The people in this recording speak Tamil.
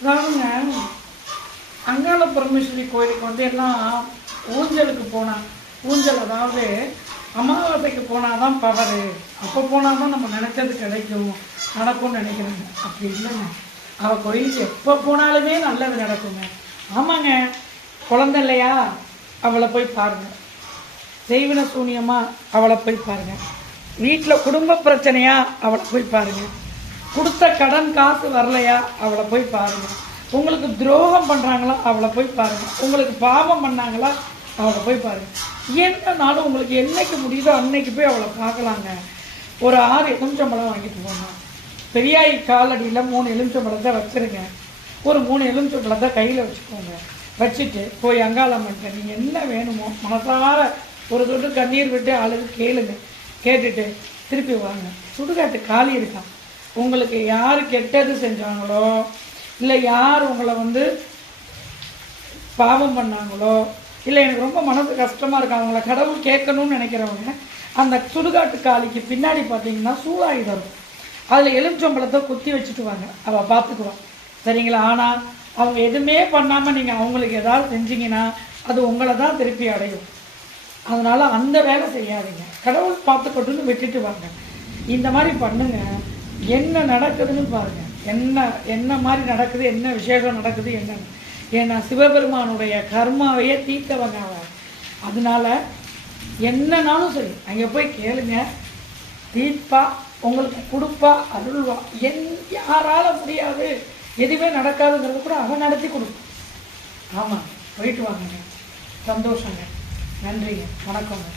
அதாவதுங்க, அங்காள பரமேஸ்வரி கோயிலுக்கு வந்து எல்லாம் ஊஞ்சலுக்கு போனால், ஊஞ்சல் அதாவது அமாவாசைக்கு போனால் தான் பவரு, அப்போ போனால் தான் நம்ம நினச்சது கிடைக்கும் நடக்கும்னு நினைக்கிறேங்க. அப்படி இல்லைங்க, அவள் கோயிலுக்கு எப்போ போனாலுமே நல்லது நடக்குங்க. ஆமாங்க, குழந்தை இல்லையா, அவளை போய் பாருங்கள். செய்வின சூனியமாக அவளை போய் பாருங்கள். வீட்டில் குடும்ப பிரச்சனையா, அவளை போய் பாருங்கள். கொடுத்த கடன் காசு வரலையா, அவளை போய் பாருங்கள். உங்களுக்கு துரோகம் பண்ணுறாங்களா, அவளை போய் பாருங்கள். உங்களுக்கு பாவம் பண்ணாங்களா, அவளை போய் பாருங்கள். என்னன்னாலும் உங்களுக்கு என்னைக்கு முடியுதோ அன்னைக்கு போய் அவளை பார்க்கலாங்க. ஒரு 6 எலுமிச்சம்பழம் வாங்கிட்டு போங்க. பெரியாய் காலடியில் 3 எலுமிச்சம்பழத்தை வச்சுருங்க. ஒரு 3 எலுமிச்சம்பழத்தை கையில் வச்சுக்கோங்க. வச்சுட்டு போய் அங்காளம்மன்ட்ட நீங்கள் என்ன வேணுமோ மனசார ஒரு தொட்டு கண்ணீர் விட்டு அழுது கேளுங்க. கேட்டுட்டு திருப்பி வாங்க. சுடுகாட்டு காலி இருக்கான். உங்களுக்கு யார் கெட்டது செஞ்சாங்களோ, இல்லை யார் உங்களை வந்து பாவம் பண்ணாங்களோ, இல்லை எனக்கு ரொம்ப மனசு கஷ்டமாக இருக்கு அவங்கள கடவுள் கேட்கணும்னு நினைக்கிறவங்க, அந்த சுடுகாட்டு காலிக்கு பின்னாடி பார்த்தீங்கன்னா சூழாயுதம் இருக்கும். அதில் எலுமிச்சம்பழத்தை குத்தி வச்சுட்டு வாங்க. அவள் பார்த்துக்குவான். சரிங்களா? ஆனால் அவங்க எதுவுமே பண்ணாமல் நீங்கள் அவங்களுக்கு ஏதாவது செஞ்சீங்கன்னா அது உங்களை தான் திருப்பி அடையும். அதனால் அந்த வேலை செய்யாதீங்க. கடவுள் பார்த்துக்கட்டுன்னு விட்டுட்டு வாங்க. இந்த மாதிரி பண்ணுங்க. என்ன நடக்குதுன்னு பாருங்கள். என்ன மாதிரி நடக்குது, என்ன விசேஷம் நடக்குது என்னன்னு. ஏன்னா சிவபெருமானுடைய கர்மாவையே தீர்த்தவங்க அவன். அதனால என்னன்னாலும் சரி அங்கே போய் கேளுங்க. தீர்ப்பா, உங்களுக்கு கொடுப்பா, அருள்வா. யாரால முடியாது, எதுவுமே நடக்காதுங்கிறது கூட அவன் நடத்தி கொடுப்பான். ஆமாம், போயிட்டு வாங்க. சந்தோஷங்க. நன்றிங்க. வணக்கங்க.